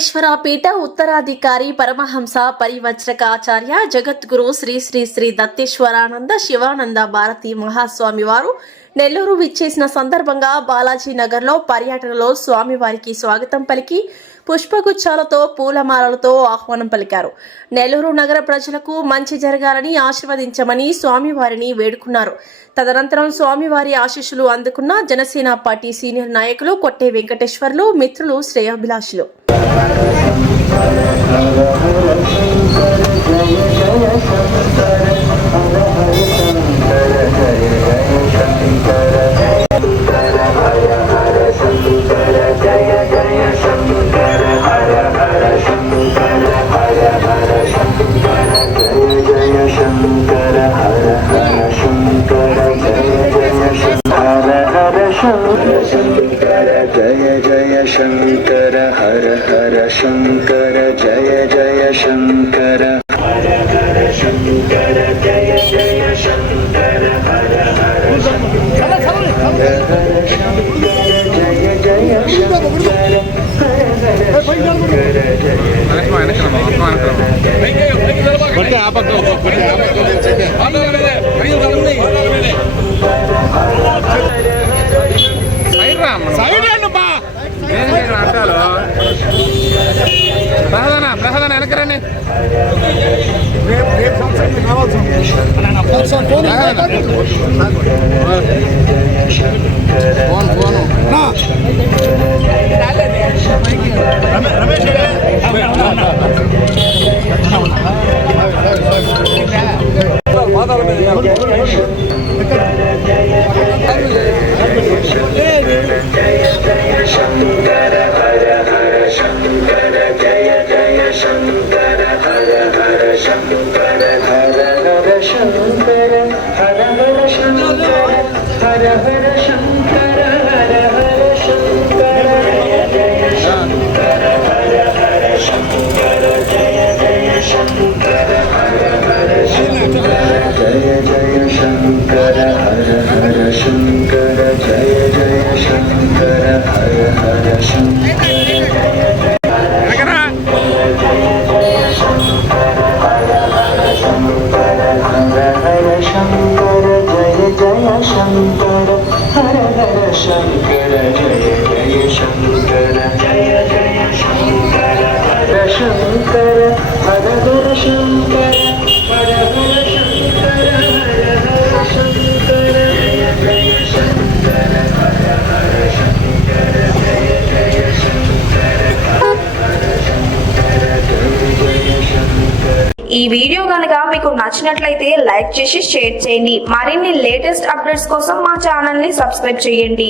వెంకటేశ్వర పీఠ ఉత్తరాధికారి పరమహంస పరివజ్రకాచార్య జగద్గురు శ్రీ శ్రీ శ్రీ దత్తేశ్వరానంద శివానంద భారతి మహాస్వామి వారు నెల్లూరు విచ్చేసిన సందర్భంగా బాలాజీ నగర్లో పర్యటనలో స్వామివారికి స్వాగతం పలికి పుష్పగుచ్చాలతో పూలమాలలతో ఆహ్వానం పలికారు. నెల్లూరు నగర ప్రజలకు మంచి జరగాలని ఆశీర్వదించమని స్వామివారిని వేడుకున్నారు. తదనంతరం స్వామివారి ఆశీస్సులు అందుకున్న జనసేన పార్టీ సీనియర్ నాయకులు కొట్టే వెంకటేశ్వర్లు, మిత్రులు, శ్రేయోభిలాషులు. जय जय शंकर हर हर शंकर जय जय शंकर हर हर शंकर जय जय शंकर हर हर शंकर जय जय शंकर ప్రసాదన వెనకరండి. ఈ వీడియో గనుక మీకు నచ్చినట్లయితే లైక్ చేసి షేర్ చేయండి. మరిన్ని లేటెస్ట్ అప్డేట్స్ కోసం మా ఛానల్ ని సబ్స్క్రైబ్ చేయండి.